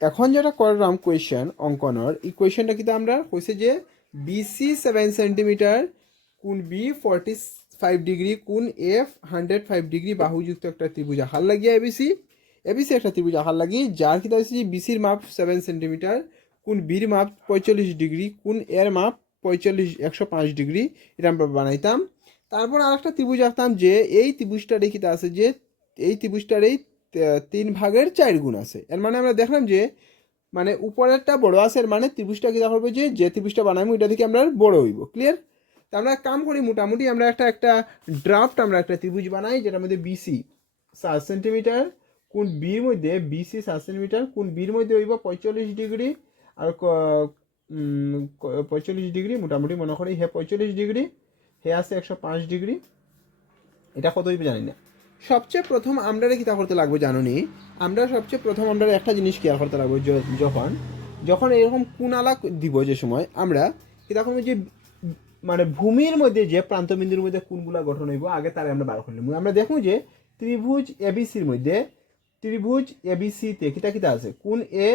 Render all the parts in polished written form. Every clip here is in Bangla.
এখন যেটা করলাম কোয়েশ্চেন অঙ্কনের এই কোয়েশ্চেনটা কিন্তু আমরা কইছে যে বিসি 7 সেন্টিমিটার কোণ বি 45 ডিগ্রি কোণ এফ 105 ডিগ্রি বাহুযুক্ত একটা ত্রিভুজ আকার লাগিয়ে এবিসি এবিসি একটা ত্রিভুজ আকার লাগিয়ে যার কিন্তু হচ্ছে বিসির মাপ 7 সেন্টিমিটার কোণ বির মাপ 45 ডিগ্রি কোণ এর মাপ 105 ডিগ্রি এটা আমরা বানাইতাম। তারপর আর একটা ত্রিভুজ আঁকতাম যে এই ত্রিভুজটা দেখিতে আছে যে এই ত্রিভুজটার এই 3/4 গুণ আছে। এর মানে আমরা দেখলাম যে মানে উপরেরটা বড় আছে, এর মানে ত্রিভুজটা কি দেখা হবে যে ত্রিভুজটা বানাবো এটা থেকে আমরা বড় হইব। ক্লিয়ার? তা আমরা কাম করি মোটামুটি আমরা একটা ড্রাফট আমরা একটা ত্রিভুজ বানাই যেটার মধ্যে বিসি 7 সেন্টিমিটার কোণ বির মধ্যে বিসি 7 সেন্টিমিটার কোণ বির মধ্যে হইব 45 ডিগ্রি আর 45 ডিগ্রি মোটামুটি মনে করি হে 45 ডিগ্রি হে আছে 105 ডিগ্রি। এটা কত হইবে জানি না। সবচেয়ে প্রথম আমরা কিতা করতে লাগবে জানুনি, আমরা সবচেয়ে প্রথম আমরা একটা জিনিস কেয়ার করতে লাগবে যখন যখন এরকম কোণালা দিব যে সময় আমরা কিতা করবো যে মানে ভূমির মধ্যে যে প্রান্তবিন্দুর মধ্যে কোণগুলা গঠন হইব আগে তারে আমরা বার করলাম। আমরা দেখো যে ত্রিভুজ এবিসির মধ্যে ত্রিভুজ এবিসিতে কিতা কিতা আছে কোণ এ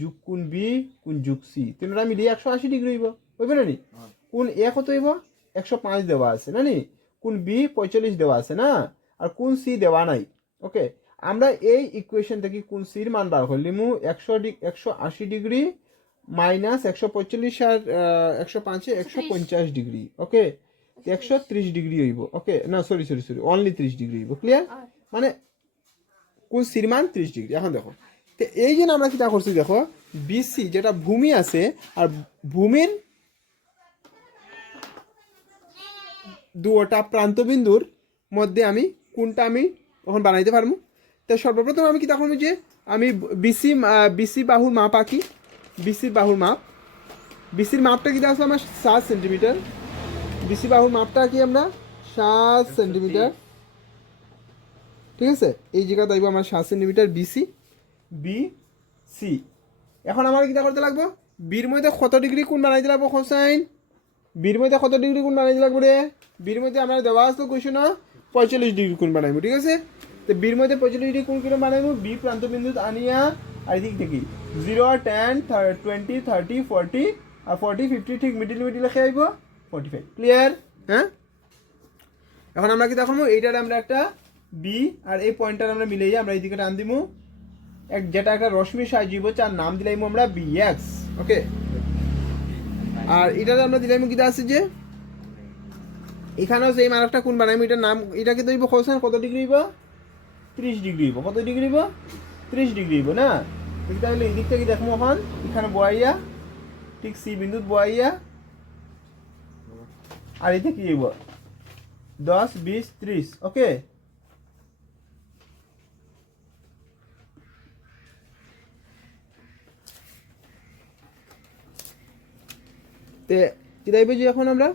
যুগ কোণ বি কোণ যুগ সি তিনটা মিলিয়ে 180 ডিগ্রি হইব হইবে না নি? কোণ এ কত হইব 105 দেওয়া আছে না নি? কোণ বি 45 দেওয়া আছে না, আর কোণ সি দেওয়া নাই। ওকে, আমরা এই ইকুয়েশন থেকে কোণ সির মান বার করলিমু 180 ডিগ্রি মাইনাস 145 আর 105 150 ডিগ্রি। ওকে, 130 ডিগ্রি হইব। ওকে না সরি অনলি 30 ডিগ্রি হইব। ক্লিয়ার? মানে কোণ সির মান 30 ডিগ্রি। এখন দেখো তো এই জন্য আমরা কিটা করছি দেখো বিসি যেটা ভূমি আছে আর ভূমির দুটা প্রান্তবিন্দুর মধ্যে আমি কোনটা আমি তখন বানাইতে পারবো। তো সর্বপ্রথম আমি কি তখন যে আমি বিসি বাহুর মাপ আঁকি। বিসির বাহুর মাপ, বিসির মাপটা কি আসলে আমার 7 সেন্টিমিটার। বিসি বাহুর মাপটা কি আমরা 7 সেন্টিমিটার। ঠিক আছে, এই জায়গা তাইব আমার 7 সেন্টিমিটার বিসি বি সি। এখন আমার কিটা করতে লাগবো বির মধ্যে কত ডিগ্রি কোণ বানাইতে লাগবো কোসাইন। বির মধ্যে কত ডিগ্রি কোণ বানাইতে লাগবো রে? বির মধ্যে আমরা দেওয়া আসতো কোয়েশন 45 ডিগ্রি কোণ বানাইবো। ঠিক আছে, তো বির মধ্যে 45 ডিগ্রি কোণ কিরকম বানাইবো বি প্রান্তবিন্দু আনিয়া আর দিক দেখি 0 10 20 30 40 আর 40 50 ঠিক মিডিল লেখে আইব 45। ক্লিয়ার? হ্যাঁ, এখন আমরা কি দেখো এইটার আমরা একটা বি আর এই পয়েন্টটার আমরা মিলাই আমরা এই দিকে টান দিমু যেটা একটা রশ্মির সাহায্য হইব যার নাম দিলাইমু আমরা বি এক্স। ওকে, আর এটাতে আমরা দিলাইমু কিটা আছে যে এখানেও সেই মানবটা কোন বানাইমু এটার নাম এটা কিন্তু হইব কোসাইন কত ডিগ্রি হইব 30 ডিগ্রি হইব। কত ডিগ্রি হইব 30 ডিগ্রি হইব না। তাহলে এই দিক থেকে দেখবো এখন এখানে বয়াইয়া ঠিক সি বিন্দুত বয়াইয়া আর এতে কি হইব 10 20 30। ওকে, তে কি দাইবে যে এখন আমরা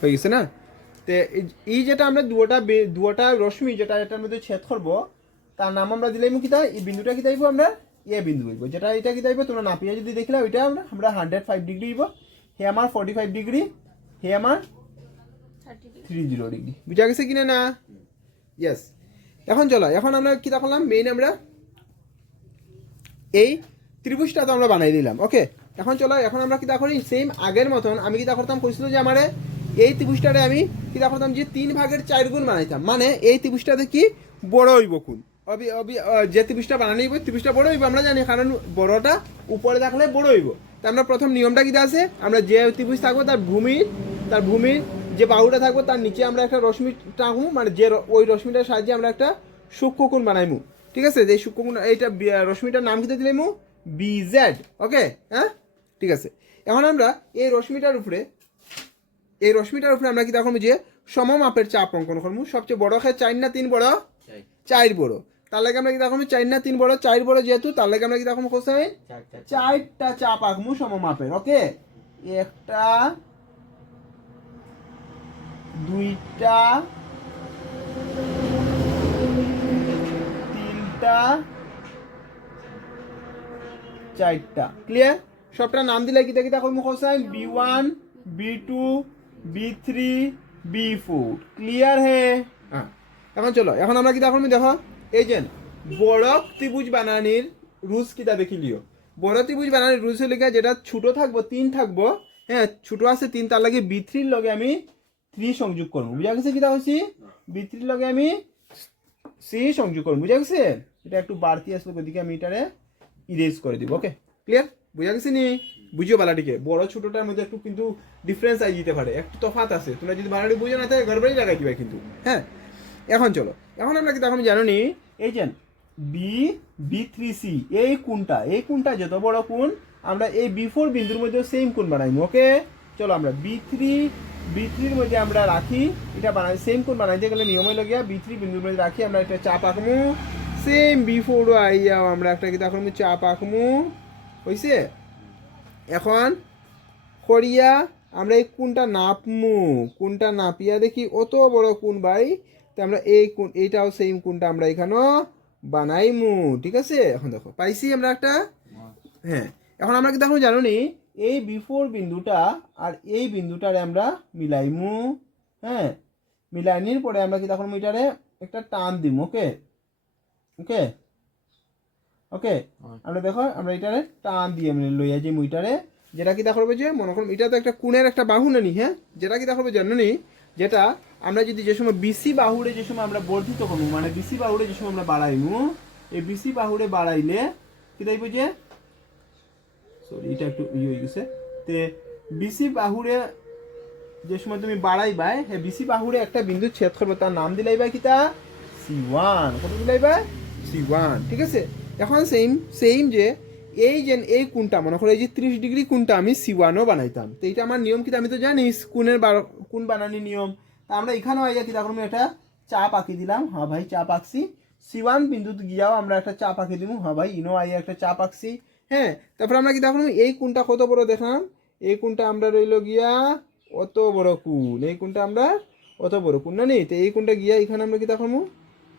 হয়ে গেছে না। তে এই যেটা আমরা দুটা রশ্মি যেটা এটার মধ্যে ছেদ করবো তার নাম আমরা দিলাইমু কিতা এই বিন্দুটা কি দাইব আমরা এ বিন্দু হইব। যেটা এটা কি দাইব তোমরা নাপিয়া যদি দেখলা ওইটা আমরা 105 ডিগ্রি হইব। হে আমার 45 ডিগ্রি, হে আমার 30 ডিগ্রি। বুঝা গেছে কিনা না? ইয়েস। এখন চলো এখন আমরা কিতা করলাম মেইন আমরা এই ত্রিভুজটা তো আমরা বানাই দিলাম। ওকে, এখন চলো এখন আমরা কিতা করি সেম আগের মতন আমি কিতা করতাম কইছিল যে আমারে এই ত্রিভুজটারে আমি কিতা করতাম যে 3/4 গুণ বানাইতাম। মানে এই ত্রিভুজটাতে কি বড় হইব কোণ যে ত্রিভুজটা বানানো হইব ত্রিভুজটা বড় হইব আমরা জানি, কারণ বড়টা উপরে থাকলে বড় হইব। তা আমরা প্রথম নিয়মটা কিতা আছে আমরা যে ত্রিভুজ থাকবো তার ভূমির যে বাহুটা থাকবো তার নিচে আমরা একটা রশ্মি টাকবো, মানে যে ওই রশ্মিটার সাহায্যে আমরা একটা সূক্ষ্মকোণ বানাইমু। ঠিক আছে, যে সূক্ষ্মকোণ এইটা রশ্মিটার নাম কিতা দিলামু বিজেড। ওকে, হ্যাঁ ঠিক আছে। এখন আমরা এই রশ্মিটার উপরে আমরা কি দেখো যে সমমাপের চাপ অঙ্কন করবো। সবচেয়ে বড় খেয়ে 4 না 3 বড়? 4 বড়। তার লাগে আমরা কি দেখো 4 না 3 বড়? 4 বড় যেহেতু তার লাগে আমরা কি দেখো কোথায় 4টা চাপ আঁকবো সমমাপের। ওকে, একটা দুইটা তিনটা চারটা। ক্লিয়ার? সবটা নাম দিলে কিতা কিতা করবো cosine B1 B2 B3 B ফুট ক্লিয়ার হে হ্যাঁ এখন চলো এখন আমরা কি দেখো এই যে বড় ত্রিভুজ বানানির রুলস কিটা দেখি লিও বড় ত্রিভুজ বানানির রুলস লিখা যেটা ছোট থাকবো 3 থাকবো হ্যাঁ ছোট আছে 3 তার লাগে বি3 এর লগে আমি 3 সংযোগ করব বুঝা গেছে কিটা হইছি বি3 এর লগে আমি সি সংযোগ করব বুঝা গেছে এটা একটু বাড়তি আসলে ওদিকে আমি এটারে ইরেজ করে দিব ওকে ক্লিয়ার বুঝা গেছে নি বুঝিও বালাটিকে বড় ছোটটার মধ্যে একটু কিন্তু ডিফারেন্স আই যেতে পারে একটু তফাৎ আছে তোমরা যদি বালাটি বুঝো না তাহলে গড়বড়ি লাগাই দিবা কিন্তু হ্যাঁ এখন চলো এখন আমরা কি তখন জানো নি এই যে বি3সি এই কোণটা যত বড় কোণ আমরা এই বি4 বিন্দুর মধ্যে সেম কোণ বানাইম ওকে চলো আমরা বি3 মধ্যে আমরা রাখি এটা বানাই সেম কোণ বানাইতে গেলে নিয়ম হইল গিয়া বি3 বিন্দুর মধ্যে রাখি আমরা একটা চাপ আঁকমু সেম বি4 আইয়াও আমরা একটা কি তখন চাপ আঁকমু হইছে এখন করিয়া আমরা এই কোণটা নাপমু কোণটা নাপিয়া দেখি অত বড় কোণ ভাই তো আমরা এই কোণ এইটাও সেম কোণটা আমরা এখানেও বানাইমু ঠিক আছে এখন দেখো পাইছি আমরা একটা হ্যাঁ এখন আমরা কি দেখো জানো নি এই বি4 বিন্দুটা আর এই বিন্দুটারে আমরা মিলাইমু হ্যাঁ মিলাইনির পরে আমরা কি দেখো মিটারে একটা টান দিমু ওকে ওকে ওকে আমরা দেখো আমরা এটারে টান দিয়ে লইয়া যে মুইটারে যেটা কি দেখো যে মনে করুন এটা তো একটা কোণের একটা বাহু নানি হ্যাঁ যেটা কি দেখো জানো নি যেটা আমরা যদি যে সময় বিসি বাহুরে যে সময় আমরা বর্ধিত করবো মানে বিসি বাহুরে যে সময় আমরা বাড়াইমু এই বিসি বাহুরে বাড়াইলে কি দেখবো যে সরি এটা একটু ইয়ে হয়ে গেছে তে বিসি বাহুরে যে সময় তুমি বাড়াইবাই হ্যাঁ বিসি বাহুরে একটা বিন্দু ছেদ করবে তার নাম দিলাইবা কিতা C1 কত দিলাইবা C1 ঠিক আছে এখন সেম যে এই কোণটা মনে করো এই যে 30 ডিগ্রি কোণটা আমি C1ও বানাইতাম তো এটা আমার নিয়ম কিতা আমি তো জানিস কোণ বানানি নিয়ম তা আমরা এখানেও আইয়া কিতা করবো একটা চাপ আঁকি দিলাম হ্যাঁ ভাই চাপ আঁকছি C1 বিন্দুতে গিয়াও আমরা একটা চাপ আঁকি দিব হ্যাঁ ভাই ইনো আইয়া একটা চাপ আঁকছি হ্যাঁ তারপর আমরা কি দেখলাম এই কোণটা কত বড় দেখলাম এই কোণটা আমরা রইল গিয়া অত বড় কোণ এই কোণটা আমরা অত বড় কোণ না নেই তো এই কোণটা গিয়া এখানে আমরা কি দেখাবো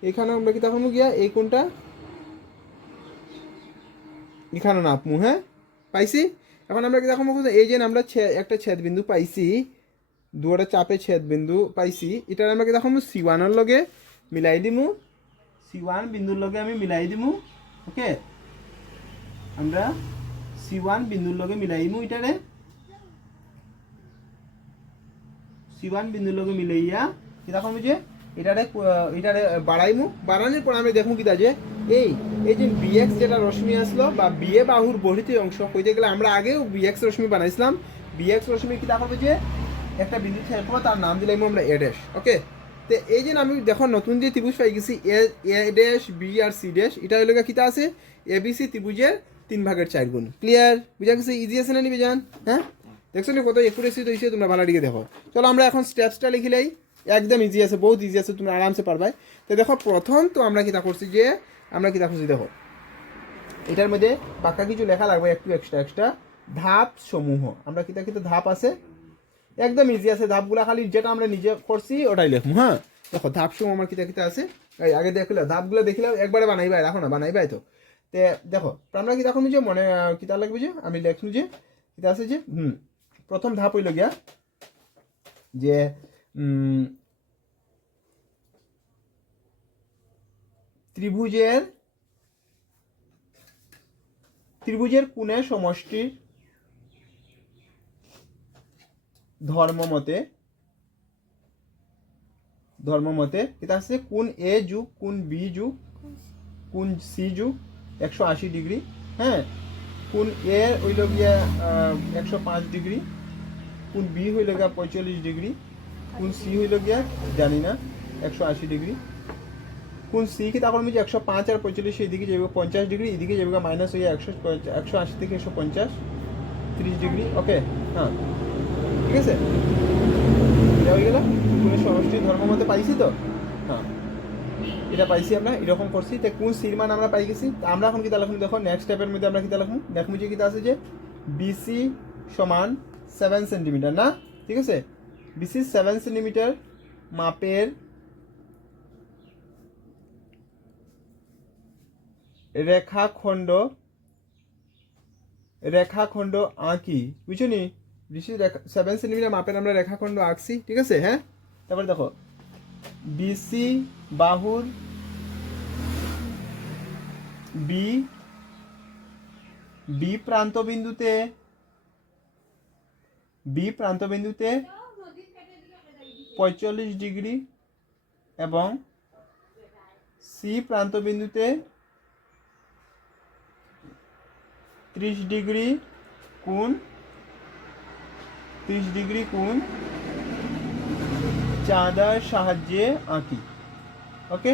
এখানে আমরা কি দেখাবো গিয়া এই কোণটা এখানে নাপমু হ্যাঁ পাইছি এখন আমরা কি দেখাবো এই যে আমরা একটা ছেদ বিন্দু পাইছি দুটা চাপে ছেদ বিন্দু পাইছি এটা আমরা কি দেখাবো C1 এর লগে মিলাই দিমু C1 বিন্দুর লগে আমি মিলাই দিমু ওকে আমরা C1 বিন্দুর লগে মিলাইমু এটারে C1 বিন্দুর লগে মিলাইয়া কি দেখো যে এটারে বাড়াইমু বাড়ানোর পর আমি দেখমু কিটা যে এই যে bx যেটা রশ্মি আসলো বা বিএ বাহুর বর্ধিত অংশ কইতে গেলে আমরা আগেও bx রশ্মি বানাইছিলাম bx রশ্মি কি দেখো যে একটা বিন্দু ছেদ করব তার নাম দিলাইমু আমরা a ড্যাশ ওকে তো এই যে আমি দেখো নতুন যে ত্রিভুজ পাই গেছি a ড্যাশ b আর c ড্যাশ এটা হইলো কিটা আছে abc ত্রিভুজের 3/4 গুণ ক্লিয়ার বুঝা গেছে ইজি আছে না নিবে জান হ্যাঁ দেখছো না কত একুরেসি হইছে তোমরা ভালো দিকে দেখো চলো আমরা এখন স্টেপসটা লিখিলাই একদম ইজি আছে বহুত ইজি আছে তুমি আরামসে পারবাই তো দেখো প্রথম তো আমরা কিটা করছি যে আমরা কিটা করছি দেখো এটার মধ্যে বাকি কিছু লেখা লাগবে একটু এক্সট্রা ধাপ সমূহ আমরা কিটা ধাপ আছে একদম ইজি আছে ধাপগুলা খালি যেটা আমরা নিজে করছি ওটাই লিখবো হ্যাঁ দেখো ধাপ সমূহ আমার কিটা আছে আগে দেখলে ধাপগুলো দেখিলাম একবারে বানাইবাই রাখো না বানাইবাই তো তে দেখো আমরা কি দেখো যে মনে কিতা লাগবে যে আমি লিখলু যে কিতা আছে যে প্রথম ধাপ হইল গিয়া যে ত্রিভুজের কোণের সমষ্টির ধর্মমতে এটা আছে কোণ এ যোগ কোণ বি যোগ কোণ সি যোগ 180 ডিগ্রি হ্যাঁ কোণ এ হইল গিয়া 105 ডিগ্রি কোণ বি হইল গিয়া 45 ডিগ্রি কোণ সি হইল গিয়া জানি না 180 ডিগ্রি কোণ সি কি তখন আমি 105 আর 45 এইদিকে যাবে 50 ডিগ্রি এদিকে যাবে মাইনাস হয়ে 180 থেকে 150 30 ডিগ্রি ওকে হ্যাঁ ঠিক আছে এটা হয়ে গেল কোণের সমষ্টি ধর্মমতে পাইছি তো হ্যাঁ এটা পাইছি আমরা এরকম করছি তো কোণ সির মান আমরা পাই গেছি আমরা এখন কি লিখব দেখো নেক্সট স্টেপের মধ্যে আমরা কি লিখব দেখমু যে কি আছে যে বিসি সমান 7 সেন্টিমিটার না ঠিক আছে বিসি 7 সেন্টিমিটার মাপের রেখাখণ্ড আঁকি বুঝছো নি বিসি 7 সেন্টিমিটার মাপের আমরা রেখাখণ্ড আঁকছি ঠিক আছে হ্যাঁ তারপরে দেখো বিসি বাহুর বি বি প্রান্ত বিন্দুতে বি প্রান্ত বিন্দুতে 45 ডিগ্রি এবং সি প্রান্ত বিন্দুতে 30 ডিগ্রি কোণ 30 ডিগ্রি কোণ চাঁদার সাহায্যে আঁকি। ওকে,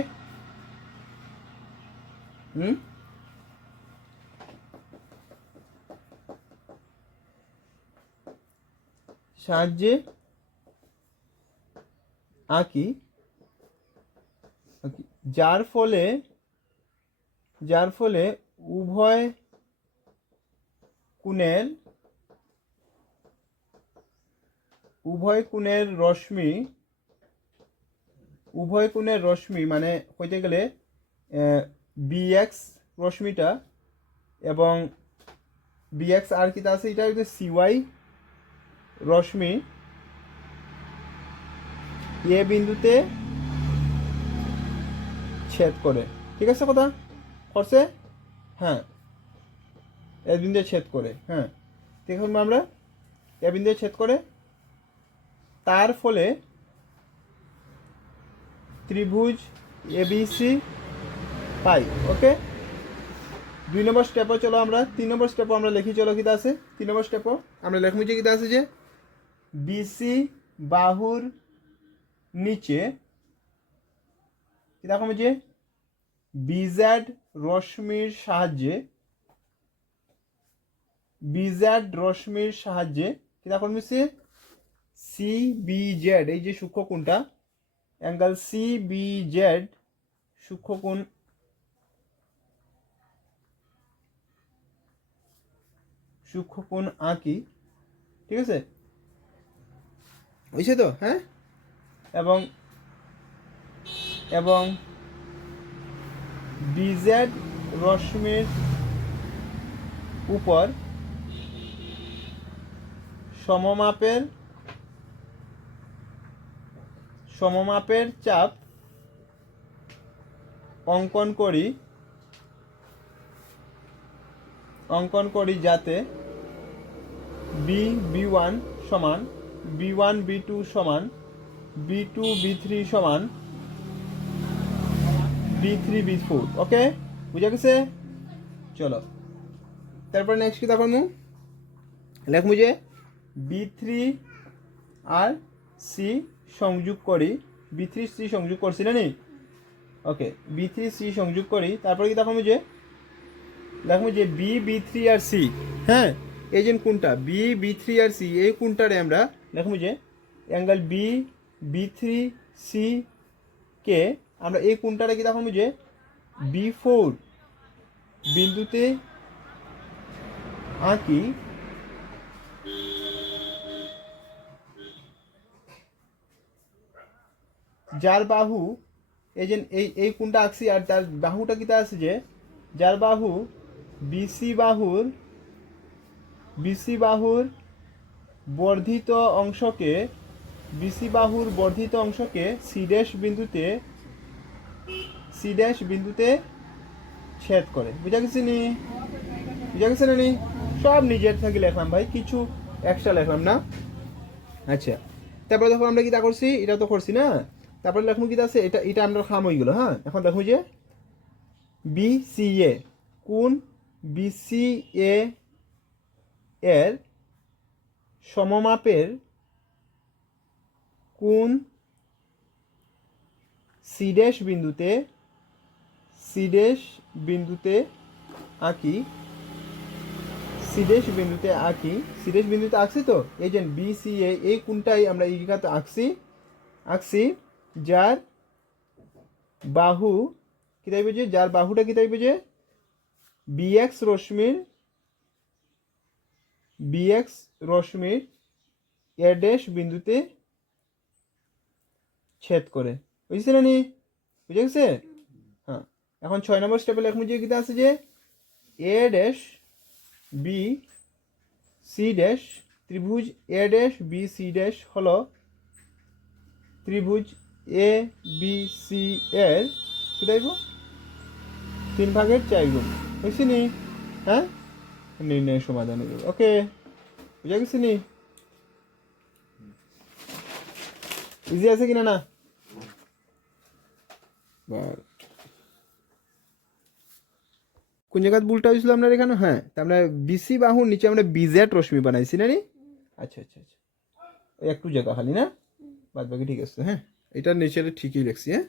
সাহায্যে আঁকি, যার ফলে উভয় কোণের রশ্মি মানে হইতে গেলে বিএক্স রশ্মিটা এবং বিএক্স আর কি আছে, এটা হচ্ছে সিওয়াই রশ্মি এ বিন্দুতে ছেদ করে। ঠিক আছে, কথা করছে? হ্যাঁ, এ বিন্দুতে ছেদ করে। হ্যাঁ, দেখুন আমরা এ বিন্দুতে ছেদ করে, তার ফলে ত্রিভুজ এবিসি পাই। ওকে, 2 নম্বর স্টেপও চলো আমরা 3 নম্বর স্টেপও আমরা লিখি। চলো কিতা আছে 3 নম্বর স্টেপও আমরা লেখমু যে কিতা আছে যে বিসি বাহুর নিচে কিতা কমে যে বিজেড রশ্মির সাহায্যে কিতা কমছে সিবিজেড, এই যে সূক্ষ্মকোণটা অ্যাঙ্গেল সিবিজেড সূক্ষ্মকোণ আঁকি। ঠিক আছে, হয়েছে তো? হ্যাঁ, এবং বিজেড রশ্মির উপর সমমাপের চাপ অঙ্কন করি যাতে বি1 সমান বি1 বি2 সমান বি2 বি3 সমান বি3 বি4। ওকে, বুঝা গেছে? চলো তারপর নেক্সট কি দেখো লেখমু যে বি3 আর সি সংযোগ করি, বি3 সি সংযোগ করছি না নি? ওকে, বি3 সি সংযোগ করি, তারপরে কি দেখো যে লেখমু যে বি3 আর সি, হ্যাঁ, এই যে কোনটা বি3 আর সি, এই কোনটারে আমরা লেখমু যে অ্যাঙ্গেল বি3 সি কে আমরা এই কোনটারে কি দেখো যে বি4 বিন্দুতে আঁকি, যার বাহু এই যে এই কোনটা আঁকছি আর তার বাহুটা কিতা আছে যে যার বাহু বিসি বাহুর বর্ধিত অংশকে সি ড্যাশ বিন্দুতে ছেদ করে। বুঝা গেছে নি? সব নিজের থেকে লেখলাম ভাই, কিছু এক্সট্রা লেখলাম না। আচ্ছা, তারপরে দেখো আমরা কিতা করছি, এটা তো করছি না, তারপরে লেখমু কিতা আছে, এটা আমরা খাম হয়ে গেল। হ্যাঁ, এখন দেখো যে বিসিএ কোন বিসিএ এর সমমাপের কোন সি ড্যাশ বিন্দুতে আঁকি, সি ড্যাশ বিন্দুতে আঁকছি তো এই যে বিসিএ এই কোনটাই আমরা এই জায়গাতে আঁকছি যার বাহু কি তাইবে যে যার বাহুটা কি তাইবে যে বিএক্স রশ্মির এ ড্যাশ বিন্দুতে ছেদ করে। বুঝছে না নি? বুঝে গেছে? হ্যাঁ, এখন 6 নম্বর স্টেপে লেখমু যে কিতা আছে যে a dash B C dash ত্রিভুজ a dash B C dash হলো ত্রিভুজ এ বি সি এর কি দেব 3/4 বুঝছি নি? হ্যাঁ, নির্ণয় সমাধানে দেবো। ওকে, বুঝা গেছি নি? ইজি আছে কিনা না? কোন জায়গায় ভুলটা হয়েছিল আপনার এখানে? হ্যাঁ, তা আমরা বিসি বাহুর নিচে আমরা বিজেট রশ্মি বানাইছি না নি? আচ্ছা আচ্ছা আচ্ছা, একটু জায়গা খালি না, বাদ বাকি ঠিক আছে। হ্যাঁ, এটা নিচে ঠিকই লিখছি। হ্যাঁ।